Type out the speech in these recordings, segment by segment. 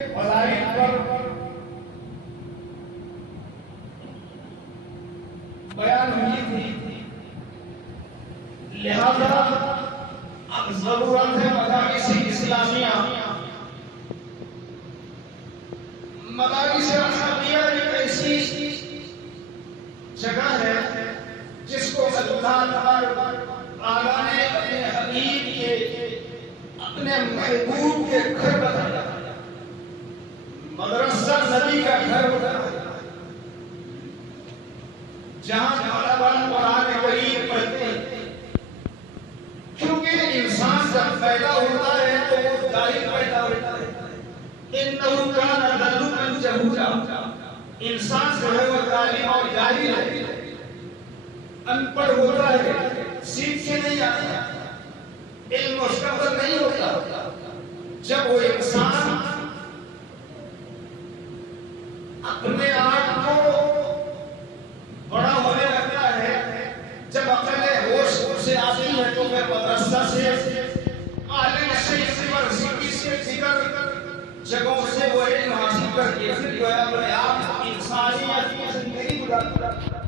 فضائل پر بیان ہوئی تھی، لہذا اب ضرورت ہے مدارس اسلامیہ مدارس اسلامیہ ایک ایسی جگہ ہے جس کو اللہ تعالیٰ نے اپنے حبیب کے اپنے محبوب کے گھر بتایا، مدرسہ نبی کا گھر بتایا، جہاں طلباء قرآن کریم پڑھتے ہیں، کیونکہ انسان جب پیدا ہوتا ہے تو وہ جاہل پیدا ہوتا ہے، انہو کان ظلوما جہولا، انسان جو ہے وہ ظالم اور جاہل ہے، ان پڑھ ہوتا ہے، سیکھ کے نہیں آتا، علم اس کا پر نہیں ہوتا۔ جب وہ انسان اپنے آپ کو بڑا ہونے لگتا ہے، جب عقل ہوش سے آتی ہے تو پھر مدرسہ سے عالم سے یونیورسٹی سے دیگر جگہوں سے وہ علم حاصل کر کے پھر جو ہے اپنے آپ انسانیت کی زندگی گزارتا ہے۔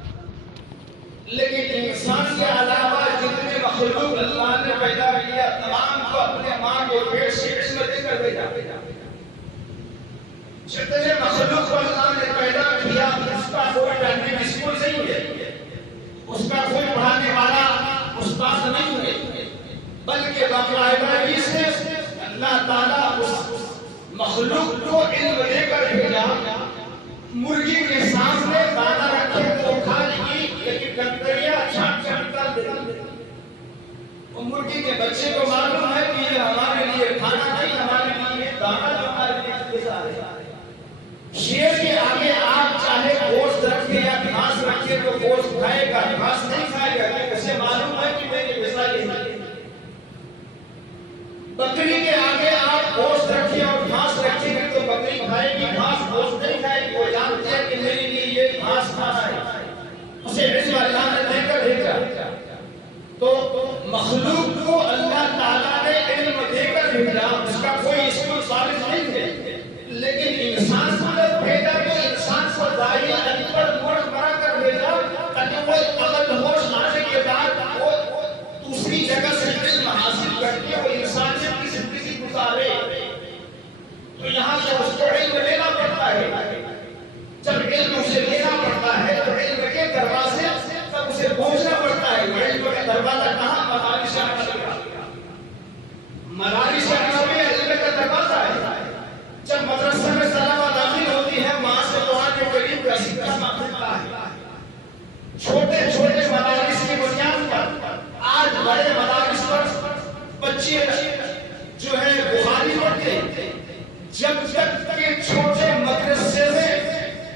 لیکن انسان کے علاوہ جتنے مخلوق اللہ نے پیدا کیا تمام کو اپنے ماں کے پیٹ سے علم دے کر بھیجا۔ جتنے مخلوق کو اللہ نے پیدا کیا اس کا کوئی تعلیم اسکول نہیں ہے، اس کا کوئی پڑھانے والا استاد نہیں ہے، بلکہ باقاعدگی سے اللہ تعالیٰ اس مخلوق کو علم دے کر بھیجا۔ مرغی کے سامنے دانا رکھے تو کھا لگی، لیکن کنکریاں چھانٹ چھانٹ کر دیتی۔ مرغی کے بچے کو معلوم ہے کہ یہ ہمارے لیے کھانا نہیں، ہمارے لیے دانا جو ہمارے لیے غذا ہے۔ شیر کے آگے آپ چاہے گوشت رکھے یا گھاس رکھے تو گوشت کھائے گا، گھاس نہیں کھائے گا، کہ اسے معلوم ہے کہ میری غذا یہ ہے۔ بکری کے آگے آپ گوشت رکھے اور گھاس رکھے گا تو بکری کھائے گی، گھاس گوشت نہیں کھائے گی، وہ جانتے ہیں کہ میرے لیے یہ گھاس کھانا ہے، اسے علم اللہ نے دے کر بھیجا۔ تو مخلوق کو اللہ تعالیٰ نے علم دے کر بھیجا، اس کا کوئی اسکول ثابت نہیں ہے، لیکن انسان کو جب بھیجا تو انسان کو ظاہر ان پڑھ موڑ مرا کر بھیجا تاکہ وہ عقل ہوش آنے کے بعد وہ دوسری جگہ سے علم حاصل کر کے وہ انسانیت کی زندگی گزارے۔ تو یہاں سے اس کو علم لینا پڑتا ہے، جب علم اسے لینا پڑتا ہے تو علم کے دروازے تب اسے پہنچنا پڑتا ہے۔ علم کا دروازہ کہاں؟ مدارس اسلامیہ۔ مدارس اسلامیہ علم کا دروازہ ہے۔ جب مدرسہ میں طلبہ داخل ہوتی ہے وہاں سے قرآن کریم کا سکہ ملتا ہے۔ چھوٹے چھوٹے مدارس کی بنیاد پر آج بڑے مدارس پر بچے جو ہے بخاری پڑھتے ہیں، جب تک کہ چھوٹے مدرسے میں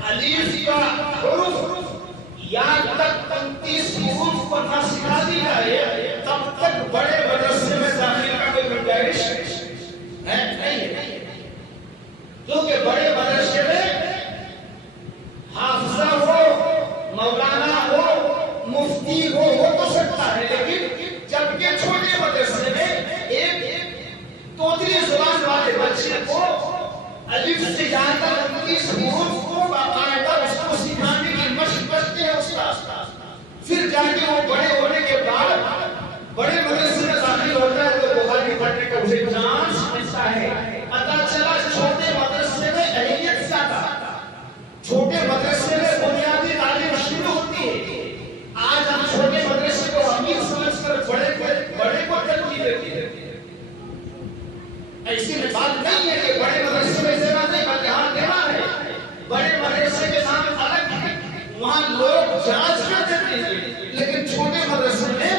الف کا حروف یا تک 35 حروف کو نہ سکھا دی جائے تب تک بڑے مدرسے میں داخل کا کوئی گنجائش نہیں ہے، کیونکہ بڑے مدرسے میں حافظہ ہو، مولانا ہو، مفتی ہو تو سکتا ہے، لیکن جبکہ چھوٹے مدرسے میں ایک توتری زبان والے بچے کو الف سے جہاں تک 29 حروف کو باقاعدہ اس کو سکھانے کی مشق کرتے ہیں استاد، پھر جا کے وہ بڑے ہونے کے بعد بڑے مدرسے میں داخل ہوتا ہے تو بخاری پڑھنے کا اسے چانس ملتا ہے۔ پتہ چلا چھوٹے مدرسے میں اہلیت زیادہ، چھوٹے مدرسے میں بنیادی تعلیم شروع ہوتی ہے۔ آج ہم چھوٹے مدرسے کو امیر سمجھ کر بڑے کو ترجیح دیتے ہیں۔ ایسی بات نہیں ہے کہ بڑے مدرسے میں دینا نہیں، بلکہ ہاں دینا ہے۔ بڑے مدرسے کے نام الگ ہے، وہاں لوگ جانچ کر دیتے ہیں، لیکن چھوٹے مدرسے میں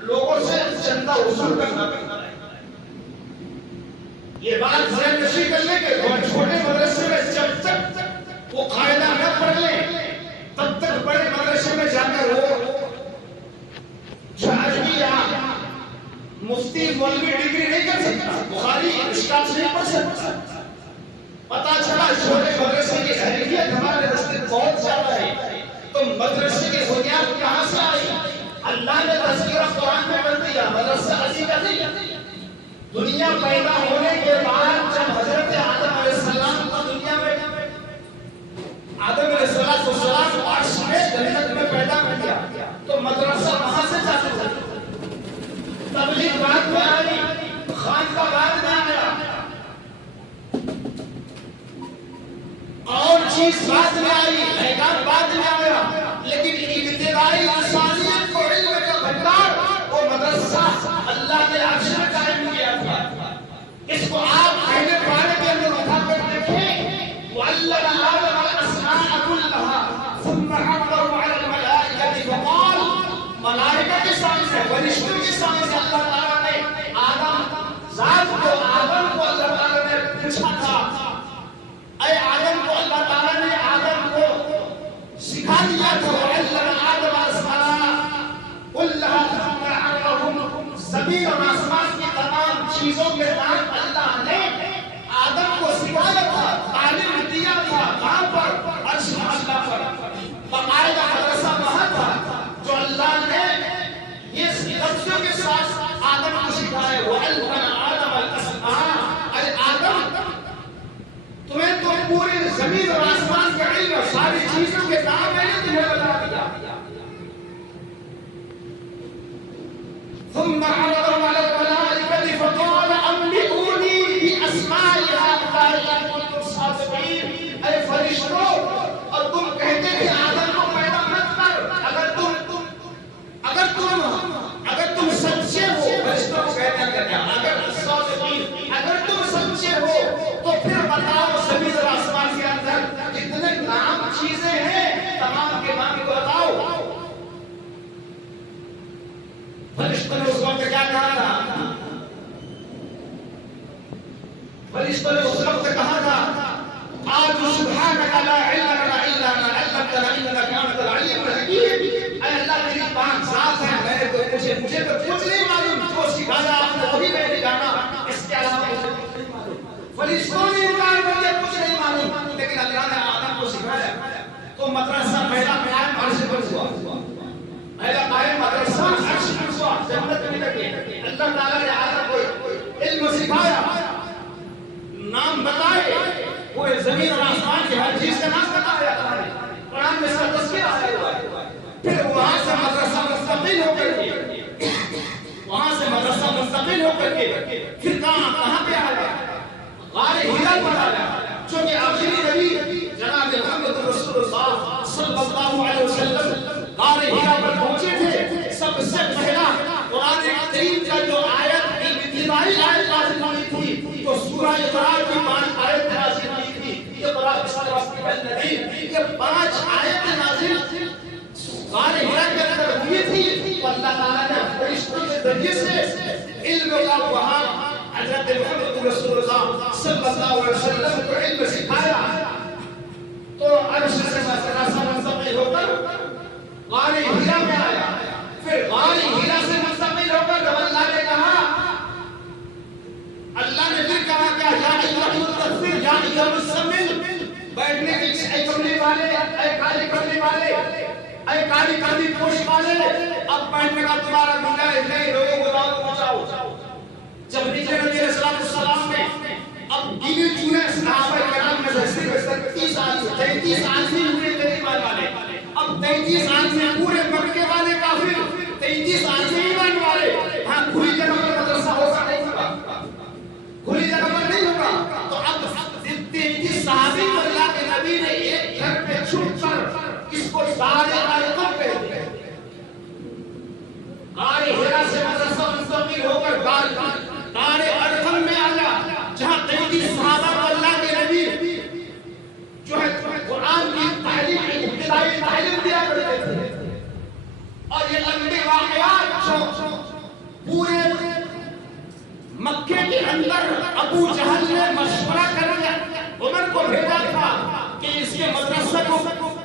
لوگوں سے چندہ وصول کرنا پڑتا ہے۔ یہ بات ذہن نشین کر لیں کہ چھوٹے مدرسے میں جب تک وہ قاعدہ نہ پڑھ لیں تب تک بڑے مدرسے میں جا کر وہ جاجی یا مفتی مولوی ڈگری نہیں کر سکتا، بخاری اشکال سے نہیں پڑھ سکتا۔ پتا چلا چھوٹے مدرسے کی اہلیت ہمارے نزدیک بہت زیادہ ہے، تو مدرسے کی بنیاد کہاں سے آئی؟ اللہ نے تذکرہ قرآن میں کر دیا، مدرسہ اسی کا نہیں۔ دنیا پیدا ہونے کے بعد جب حضرت آدم علیہ السلام چیز بعد میں آئی، میدان بعد میں آیا، لیکن ابتدائی انسانیت کو علم کا بھنڈار وہ مدرسہ اللہ نے عرش میں قائم کیا تھا۔ اس کو آپ پہلے پارے کے اندر اٹھا کر دیکھیں، وَعَلَّمَ آدَمَ الْأَسْمَاءَ كُلَّهَا ثُمَّ عَرَّضَهُمْ عَلَى الْمَلَائِكَةِ فَقَالَ، ملائکہ کے سامنے، فرشتوں کے سامنے اللہ تعالیٰ نے آدم ذات کو، آدم کو اللہ تعالیٰ نے پوچھا تھا، اے آدم کو اللہ تعالیٰ نے آدم کو سکھا دیا تھا، وَعَلَّمَ آدَمَ الْأَسْمَاءَ كُلَّهَا ثُمَّ عَرَّضَهُمْ، زمین اور آسمان کی تمام چیزوں کے نام اللہ نے آدم کو سکھایا تھا، تعلیم دیا تھا۔ کہاں پر؟ عرش اللہ پر، باقاعدہ مدرسہ وہاں تھا جو اللہ نے یہ لفظوں کے ساتھ آدم کو سکھایا، وَعَلَّمَ آدَمَ الْأَسْمَاءَ، اے آدم تمہیں تو پوری زمین اور آسمان کا علم اور ساری چیزوں کے نام میں نے تمہیں بتا دیا۔ ثم عرضهم على الملائكة فقال أنبئوني بأسماء هؤلاء إن كنتم صادقين، اے فرشتوں، اور تم کہتے تھے آدم کو پیدا مت کر اگر تم سچے ہو، فرشتوں کو کہتے ہیں کیا؟ اگر تم سچے ہو تو پھر بتاؤ زمین اور آسمان کے اندر جتنے نام چیزیں ہیں تمام کے نام کو بتاؤ۔ فرشتوں نے اس وقت کیا کہا تھا؟ فرشتوں نے اس وقت کہا تھا، آج سبحانک لا علم لنا الا ما علمتنا انک انت العلیم الحکیم، اے اللہ تیری پاک ذات ہے، مجھے تو کچھ نہیں معلوم، جو سکھایا آپ نے وہی میں نے جانا، اس کے علاوہ مجھے کچھ نہیں معلوم۔ فرشتوں نے انکار کر دیا، کچھ نہیں معلوم، لیکن اللہ نے آدم کو سکھایا۔ تو مدرسہ پہلا قائم عرش پر ہوا، پہلا قائم مدرسہ عرش پر ہوا، جنت میں لگے۔ اللہ تعالیٰ نے آدم کو علم سکھایا، نام بتائے، وہ زمین اور آسمان کی ہر چیز کا نام بتایا، قرآن میں اس کا تذکرہ آیا ہوا ہے۔ پھر وہاں سے مدرسہ مستقل ہو کر کے، پھر کہاں پہ آیا؟ غار ہیرا پر آیا، چونکہ آخری نبی جناب محمد رسول اللہ صلی اللہ علیہ وسلم غار ہیرا پر پہنچے تھے۔ سب سے پہلا قرآن کریم کا جو آیت ابتدائی آیت نازل ہوئی تھی تو سورہ اقرا کی 5 آیت نازل ہوئی تھی، اقرا بسم ربک الذی، یہ 5 آیت نازل غار ہیرا کے اندر ہوئی تھی۔ تو اللہ تعالیٰ نے فرشتوں کے ذریعے سے علم کا وہاں حضرت محمد رسول اللہ صلی اللہ علیہ وسلم کو علم سکھایا۔ تو عرش سے مدرسہ منتقل ہو کر غار ہیرا میں آیا، پھر غار ہیرا سے منتقل ہو کر جب اللہ نے کہا، اللہ نے پھر کہا کہ یا ایھا المدثر یا ایھا المزمل، بیٹھنے کے لیے اے کملی والے، اے کالی کملی والے، اے کالی کالی پوش والے، اب بیٹھنے کا تمہارا ملا ہے، نہیں لوگوں کو دعوت پہنچاؤ۔ جب نیچے نبی علیہ السلام نے اب گنے چنے صحابہ کرام میں سے صرف 33 آدمی ہوئے ایمان والے، اب 33 آدمی پورے مکے والے کافر، 33 آدمی ایمان والے، ہاں کھلی جگہ پر مدرسہ ہوگا نہیں ہوگا، کھلی جگہ پر نہیں ہوگا۔ تو اب 33 صحابی کو اللہ کے نبی نے ایک گھر پہ چھپ کر اس کو دار ارقم کہتے ہیں۔ غار ہیرا سے مدرسہ منتقل ہو کر دار ارقم میں آیا، جہاں 33 صحابہ کو اللہ کے نبی جو ہے قرآن کی تعلیم، ابتدائی تعلیم دیا کرتے تھے۔ اور یہ لمبے واقعات جو پورے مکے کے اندر ابو جہل نے مشورہ کر کے عمر کو بھیجا تھا کہ اس کے مدرسہ کو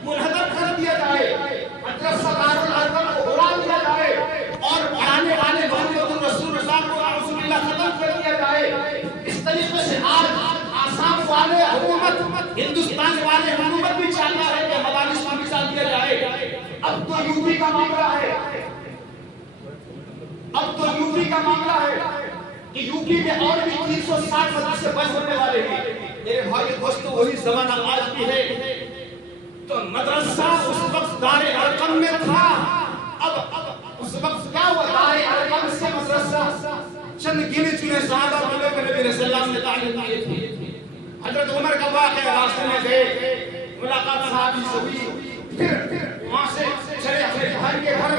منحدر کر دیا جائے، مدرسہ دار الارقم کو اڑا دیا جائے اور پڑھانے والے محمد رسول اللہ کو اعوذ باللہ ختم کر دیا جائے۔ اس طریقے سے آج آسام والے حکومت، ہندوستان والے حکومت بھی چاہتا ہے کہ مدارس کو مثال دیا جائے۔ اب تو یوپی کا معاملہ ہے، کہ یوپی میں اور بھی 360 مدرسے بند ہونے والے ہیں۔ میرے بھائی دوستو، وہی زمانہ آج بھی ہے۔ تو مدرسہ اس وقت دار ارقم میں تھا، اب اس وقت کیا ہوا؟ دار ارقم سے مدرسہ چند گنے چنے صحابہ کو لے کر نبی صلی اللہ علیہ وسلم نے تعلیم دی تھی۔ حضرت عمر کا واقعہ، راستے میں گئے ملاقات صحابی سے ہوئی، پھر وہاں سے چلے اپنے بہن کے گھر،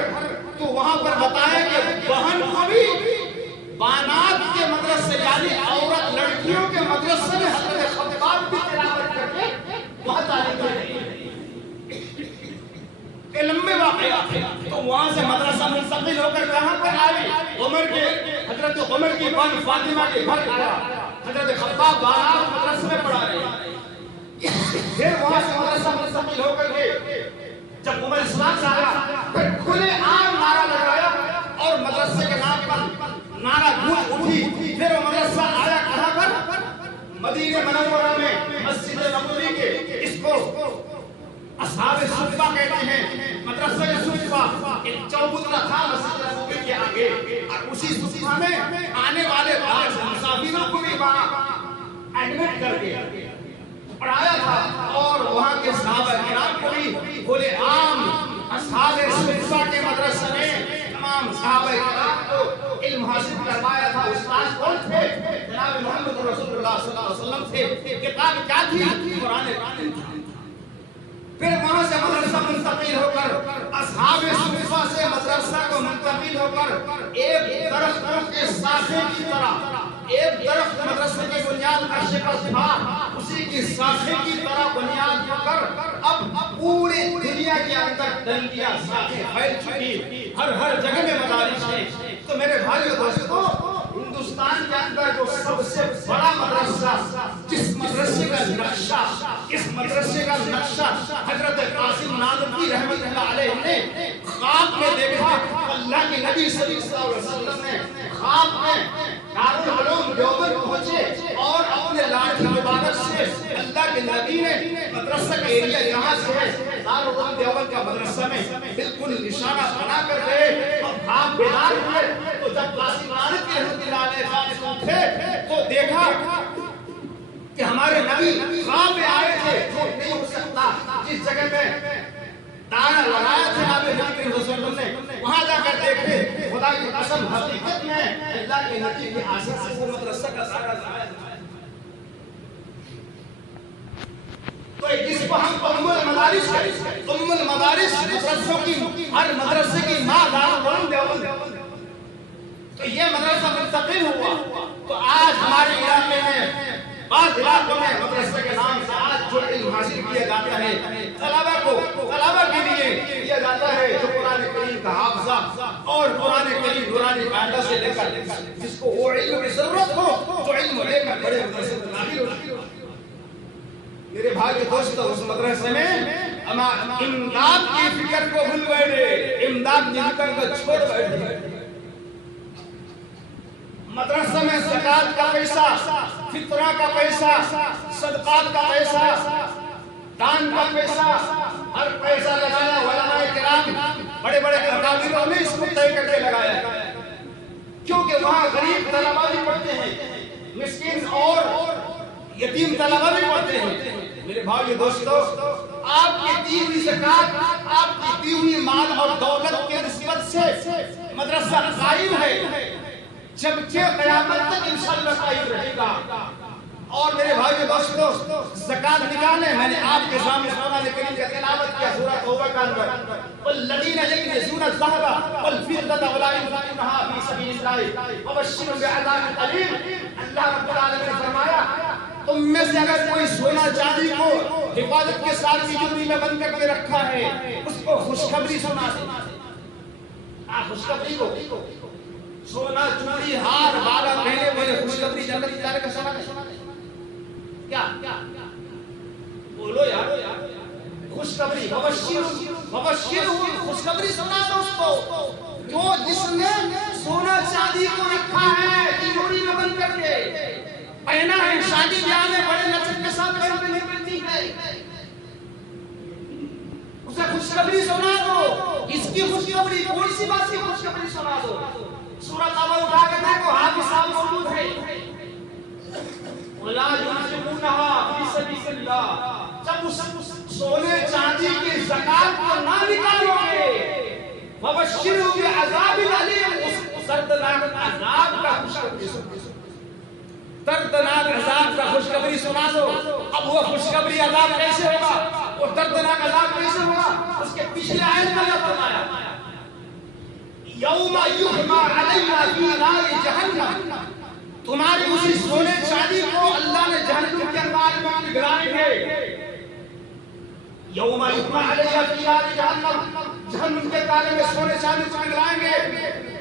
تو وہاں پر بتایا کہ بہن کو بھی بانات کے مدرسے یعنی عورت لڑکیوں کے مدرسے میں حضرت خطبات بھی تلاوت کر کے وہاں تعلیم دے رہی ہے۔ علم میں واقعہ تو وہاں سے مدرسہ منتقل ہو کر کہاں پر آئی؟ حضرت عمر کی بن فاطمہ کے گھر آیا، حضرت خباب بانات مدرسے میں پڑھا رہے۔ پھر وہاں سے مدرسہ منتقل ہو کر کے جب عمر اسلام سے آیا، پھر کھلے عام نعرہ لگایا اور مدرسے کے نام پر نعرہ گونج اٹھی۔ پھر وہ مدرسہ آیا کہاں پر؟ مدینہ منورہ میں مسجد نبوی کے، اس کو اصحاب صفہ کہتے ہیں۔ مدرسہ صفہ ایک چوبوترا تھا مسجد نبوی کے آگے، اور اسی صفہ میں آنے والے بعض مسافروں کو بھی وہاں ایڈمٹ کر کے پڑھایا تھا، اور وہاں کے صحابہ کرام کو بھی کھلے عام اصحاب صفہ کے مدرسے میں تمام صحابہ کرام کو علم حاصل کروایا تھا۔ استاد کون تھے؟ جناب محمد رسول اللہ صلی اللہ علیہ وسلم تھے۔ کتاب کیا تھی؟ قرآن تھا۔ پھر وہاں سے مدرسہ منتقل ہو کر اصحاب صفہ سے مدرسہ کو منتقل ہو کر ایک درخت کے ساخے کی طرح، ایک درخت مدرسے کی بنیاد عرش پر تھا، اسی کی ساخے کی طرح بنیاد ہو کر اب پوری دنیا کے اندر ڈنڈیاں ساخیں پھیل چکی، ہر جگہ میں مدارس ہیں۔ تو میرے بھائیو دوستو، ہندوستان کے اندر جو سب سے بڑا مدرسہ، جس مدرسے کا نقشہ، اس مدرسے کا نقشہ حضرت قاسم نانوتوی رحمۃ اللہ علیہ نے خواب میں دیکھا، اللہ کے نبی صلی اللہ علیہ وسلم نے خواب میں دارالعلوم دیوبند پہنچے اور اپنے لاٹھی مبارک سے اللہ کے نبی نے مدرسہ کا ایریا جہاں سے ہے دارالعلوم دیوبند کا مدرسہ میں بالکل نشانہ بنا کر گئے، اور خواب بیدار ہوئے۔ تو جب قاسم نانوتوی رحمۃ اللہ علیہ اٹھے تو دیکھا کہ ہمارے نبی خواب میں آئے تھے، جو نہیں ہو سکتا، جس جگہ میں دانا لگایا تھا نبی کریم صلی اللہ علیہ وسلم نے، وہاں جا کر دیکھے خدا کی قسم حقیقت میں اللہ کے نبی کی آسیت سے وہ مدرسہ کا دائرہ ظاہر ہے۔ تو اس کو ہم ام المدارس کہتے ہیں۔ ام المدارس مدرسوں کی، ہر مدرسے کی ماں دارالعلوم دیوبند۔ تو یہ مدرسہ منتقل ہوا، تو آج ہمارے علاقے میں بعض علاقوں میں مدرسے کے نام سے آج جو علم حاصل کیا جاتا ہے طلبہ کے لیے کیا جاتا ہے، جو قرآن کریم کا حافظہ اور قرآن کریم قرآن قاعدہ سے لے کر جس کو وہ علم کی ضرورت ہو تو علم لے کر بڑے مدرسے میں داخل ہو۔ میرے بھائی دوستو، اس مدرسے میں امداد کی فکر کو بھول بیٹھے، امداد کی فکر کو چھوڑ بیٹھے۔ مدرسہ میں زکات کا پیسہ، فطرہ کا پیسہ، صدقات کا پیسہ، دان کا پیسہ، ہر پیسہ لگایا علماء کرام بڑے بڑے اکابروں نے اس کو طے کر کے لگایا، کیونکہ وہاں غریب طلبہ بھی پڑھتے ہیں، مسکین اور یتیم طلبہ بھی پڑھتے ہیں۔ میرے بھائی دوستو، آپ کی دی ہوئی زکات، آپ کی دی ہوئی مال اور دولت کے نسبت سے مدرسہ قائم ہے، جبکہ قیامت تک انشاءاللہ قائم رہے گا۔ اور میرے بھائی دوستو، زکات نکالیں، میں نے آپ کے سامنے قرآن کریم کی تلاوت کیا سورہ توبہ کا اندر، والذین یکنزون الذهب والفضة ولا ينفقونها في سبيل الله وبشرهم بعذاب أليم۔ اللہ رب العالمین نے فرمایا، تم میں سے اگر کوئی سونا چاندی کو حفاظت کے ساتھ تجوری میں بند کر کے رکھا ہے، اس کو خوشخبری سنا دے۔ خوشخبری کو سونا چوڑی ہار بالا پہنے والے خوشخبری جنت کی دار کا سنا دے۔ کیا بولو یار، خوشخبری مبشر خوشخبری سنا دو اس کو، جو جس نے سونا چاندی کو رکھا ہے تجوری میں بند کر کے پہنا ہے، شادی بیاہ میں بڑے لچک کے ساتھ پہننے ملتی ہے، اسے خوشخبری سنا دو۔ اس کی خوشخبری کوئی سی بات کی خوشخبری سنا دو۔ سورۃ توبہ اٹھا کے دیکھو، حافظ صاحب موجود ہے، وَلَا يُنْفِقُونَهَا فِي سَبِيلِ اللَّهِ۔ جب اس سونے چاندی کی زکات کو نہ نکالو گے، فَبَشِّرْهُ بِعَذَابٍ أَلِيمٍ، اس دردناک عذاب کا خوشخبری سنا دو، دردناک عذاب کا خوشخبری سنا دو۔ اب وہ خوشخبری عذاب کیسے ہوگا؟ وہ دردناک عذاب کیسے ہوا؟ اس کے پچھلے آیت میں اللہ فرمایا یوم یحما علیہا فی نار جہنم، تمہاری اسی سونے چاندی کو اللہ نے جہنم کے اندر میں گرائیں گے. یوم یحما علیہا فی نار جہنم، جہنم کے تالے میں سونے چاندی کو گرائیں گے.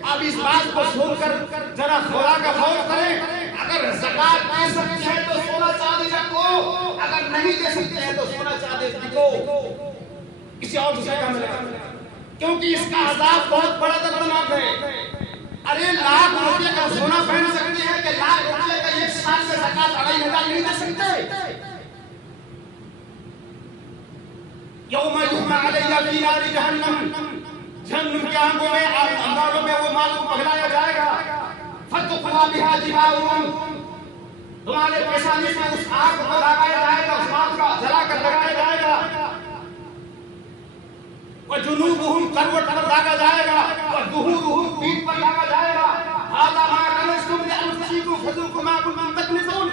اب اس بات کو سن کر ذرا خدا کا خوف کریں. اگر زکات دے سکتے ہیں تو سونا چاندی رکھو، اگر نہیں دے سکتے ہیں تو سونا چاندی رکھو. کسی اور دوسرے کا ملے گا، کیونکہ اس کا عذاب بہت بڑا دردناک ہے. ارے لاکھ روپے کا سونا پہن سکتے ہیں کہ لاکھ روپے کا ایک سال میں زکات 2500 نہیں دے سکتے. یوم یحما علیہا فی نار جہنم، جہنم کے آنگوں میں انگاروں میں وہ مال کو پگلایا جائے گا. فتقوا بها جباہہم، تمہارے پیشانی سے اس آگ کو لگایا جائے گا، اس آگ کا جلا کر لگایا جائے گا. وجنوبہم کروٹ پر داغا جائے گا، وظہورہم پیٹھ پر داغا جائے گا. ھذا ما کنزتم لانفسکم فذوقوا ما کنتم تکنزون.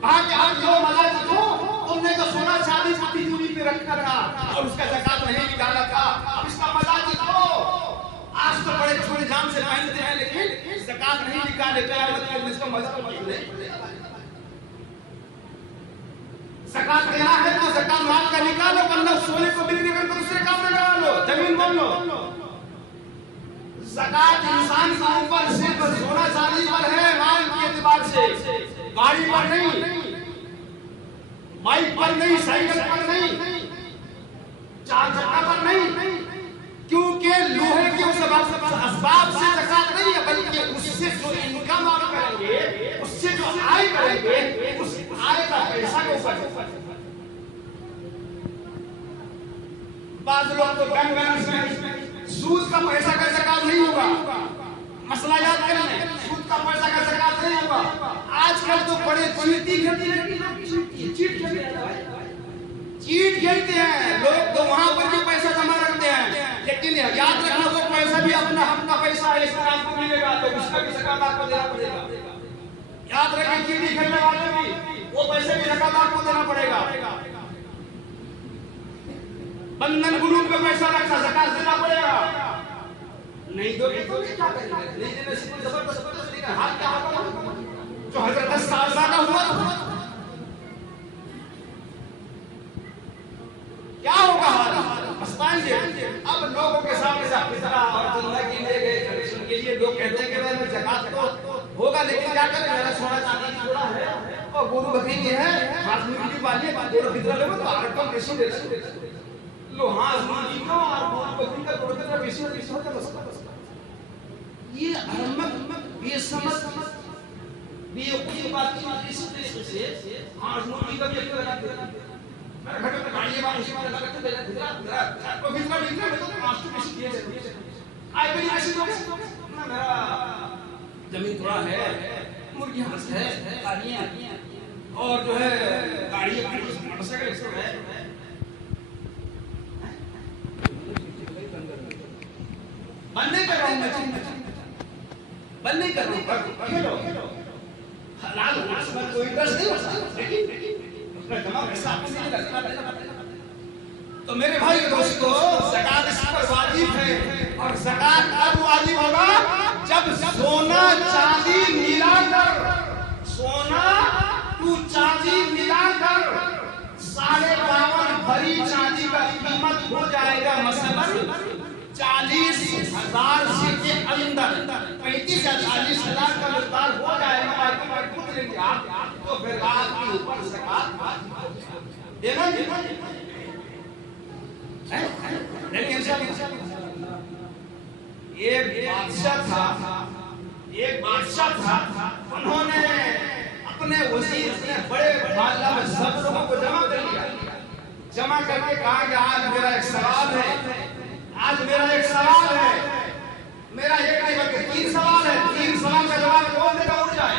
کہا کہ اب جو مزہ جتو تم نے جو سونا چاندی کو تجوری میں رکھ کر رہا اور اس کا زکات نہیں نکالا تھا، اب اس کا مزہ جتو. آج تو بڑے چھوٹے جام سے پہنتے ہیں لیکن زکات نہیں نکالے، قیامت کے دن اس کا مزہ نہیں. زکات دینا ہے تو زکات مال کا نکالو، ورنہ سونے کو بکری کر کے دوسرے کام میں لگا لو، زمین بن لو. زکات انسان کے اوپر صرف سونا چاندی پر ہے، مال کے اعتبار سے، گاڑی پر نہیں، بائک پر نہیں، سائیکل پر نہیں، چار چکا پر نہیں. کیونکہ لوہے کے اسباب سے زکات نہیں ہے، بلکہ اس سے جو انکم آپ کریں گے، اس سے جو آئے کریں گے، اس آئے کا پیسہ کے اوپر. بعض لوگ تو بینک بیلنس میں سود کا پیسہ کا زکات نہیں ہوگا. مسئلہ یاد کریں، سود کا پیسہ کا زکات نہیں ہوگا. آج کل تو بڑے چیٹی کھیلتے ہیں، چیٹ کھیلتے ہیں لوگ، تو وہاں پر بھی پیسہ جمع رکھتے ہیں. لیکن یاد رکھنا وہ پیسہ بھی اپنا پیسہ ہے، اس کا آپ کو ملے گا تو اس کا بھی زکات آپ کو دینا پڑے گا. یاد رکھیں چیٹی کھیلنے والے بھی وہ پیسے بھی زکات آپ کو دینا پڑے گا. بندھن گروپ میں پیسہ رکھا، زکات دینا پڑے گا. نہیں تو کیا کریں گے؟ نہیں دینے سے کوئی زبردست نہیں ہے. حال کیا ہوگا جو حضرت سعدہ کا ہوا تھا، کیا ہوگا حال؟ پچھتائیں گے. اب لوگوں کے سامنے سے اور زندگی لے گئے کلیکشن کے لیے لوگ کہتے ہیں کہ میں زکات تو ہوگا لیکن کیا کریں، میرا سونا چاندی تھوڑا ہے اور گورو بکری بھی ہے، ہاتھ میں بھی والی ہے، گورو فطرہ لے تو رقم بیسی دے لو. ہاں زندگی کا اور گورو بکری کا گورو فطرہ بیسی ہوتا ہے. یہ احمق بے سمجھ بے وقوف بات کی اس طریقے سے ہاں زندگی کا بھی ایک لگا دیتا ہے. میں گھر میں گاڑی بار اسی بار لگا کے دینا کو بھی کا نہیں ہے تو ماسٹر بیس کیے آئی بھی ایسے تو میرا زمین تھوڑا ہے، مرغیاں بس ہے، گاڑیاں اور جو ہے گاڑیاں موٹر سائیکل اس ہے. بند نہیں کر رہا ہوں، بند نہیں کر رہا ہوں، کھیلو حلال اس میں کوئی انٹرسٹ نہیں ہوتا، لیکن اس میں جمع پیسہ آپ سے نہیں لگتا. تو میرے بھائی دوستو، زکات اس پر واجب ہے. اور زکات کب واجب ہوگا؟ جب سونا چاندی ملا کر، سونا تو چاندی ملا کر 52.5 بھری چاندی کا قیمت ہو جائے گا. مثلا 40,000 سے کے اندر 35 یا 40,000 کا مقدار ہو جائے گا تو پھر آپ کے اوپر زکات دینا ایک بادشاہ تھا، انہوں نے اپنے وزیر اپنے بڑے محلہ میں سب لوگوں کو جمع کر لیا. جمع کر کے کہا کہ آج میرا ایک سوال ہے، میرا ایک سوال ہے، میرا ایک نہیں بلکہ 3 سوال ہے. 3 سوال کا جواب کون دے گا؟ اٹھ جائے.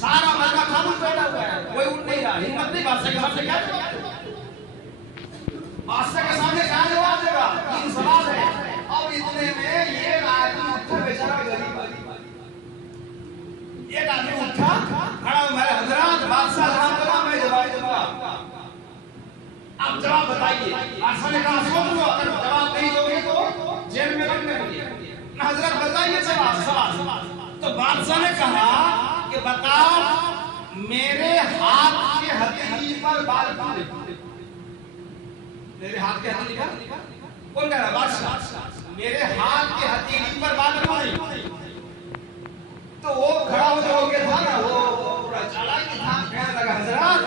سارا ملکہ خاموش بیٹھا ہوا ہے، کوئی اٹھ نہیں رہا. ہمت نہیں بادشاہ کے سامنے کیا جواب دے گا؟ بادشاہ کے سامنے کیا جواب دے گا؟ 3 سوال ہے. اب اتنے میں ایک آدمی اٹھا، بیچارہ غریب ایک آدمی اٹھا کھڑا ہوا، میرے حضرات بادشاہ جہاں بنا میں جواب دوں گا، اب جواب بتائیے. نے کہا سن لو، اگر جواب نہیں دو گے تو جیل میں رکھنے کو دیا۔ حضرت بتائیے سوال۔ تو بادشاہ نے کہا کہ بتاؤ میرے ہاتھ کے ہتھیلی پر بال کیوں نہیں؟ میرے ہاتھ کے ہتھیلی پر کون کہہ رہا؟ بادشاہ۔ میرے ہاتھ کے ہتھیلی پر بال کیوں نہیں؟ تو وہ کھڑا ہو کے تھا نا، وہ پورا چالاکی تھا، کہنے لگا حضرت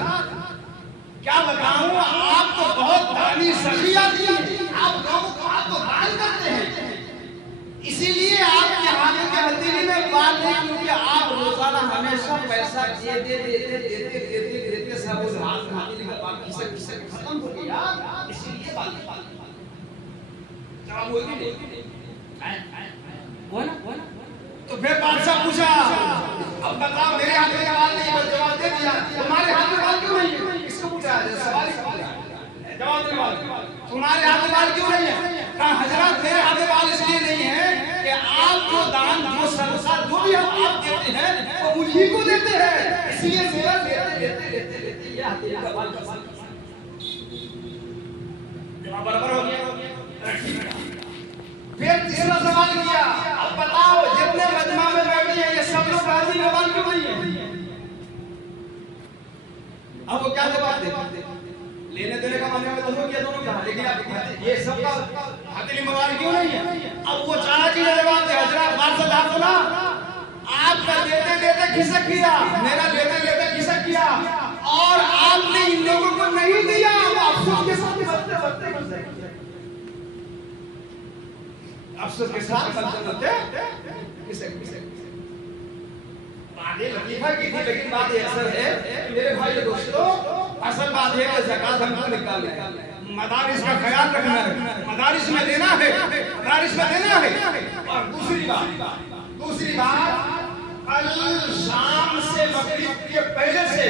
کیا بتاؤں، آپ تو بہت دانی سخی آدمی ہیں، آپ لوگوں کو آپ تو دان کرتے ہیں، اسی لیے آپ کے ہاتھ کے ہتھیلی میں بال نہیں، کیونکہ آپ روزانہ ہمیشہ پیسہ دیتے سب اس ہاتھ کے ہتھیلی کا بال کسے ختم ہو گیا، اسی لیے بال جواب ہوئی نہیں تو پھر بادشاہ پوچھا اب بتاؤ میرے ہاتھ میں بال نہیں، بس جواب دے دیا، تمہارے ہاتھ میں بال کیوں نہیں ہے؟ اس کو پوچھا سوال جواب دے تمہارے ہاتھ میں بال کیوں نہیں ہے؟ کہا حضرت میرے ہاتھ میں بال اس لیے نہیں ہے کہ آپ جو دان جو صدقہ جو بھی آپ دیتے ہیں وہ مجھے کو دیتے ہیں، اس لیے میرا دیتے یہ ہاتھ کا بال کا بال جواب برابر ہو گیا۔ پھر تیسرا سوال کیا اب بتاؤ جتنے مجمع میں بیٹھے ہیں یہ سب لوگ راضی کا بال کیوں نہیں ہے؟ اب وہ کیا جواب دے؟ لینے دینے کا معاملہ میں دونوں کیا دونوں کہا، لیکن اب یہ سب کا ہتھیلی میں بال کیوں نہیں ہے؟ اب وہ چاچی نے جواب دیا حضرت بات سے آپ سنا، آپ کا دیتے دیتے کھسک کیا، میرا لیتے لیتے کھسک کیا، اور آپ نے ان لوگوں کو نہیں دیا، افسوس کے ساتھ بچتے بچتے بچتے افسوس کے ساتھ باتیں لطیفہ کی تھی، لیکن بات یہ اثر ہے میرے بھائی دوستو، اصل بات یہ ہے زکات ہم کو نکالنا ہے، مدارس کا خیال رکھنا ہے، مدارس میں دینا ہے، مدارس میں دینا ہے۔ اور دوسری بات کل شام سے مغرب کے پہلے سے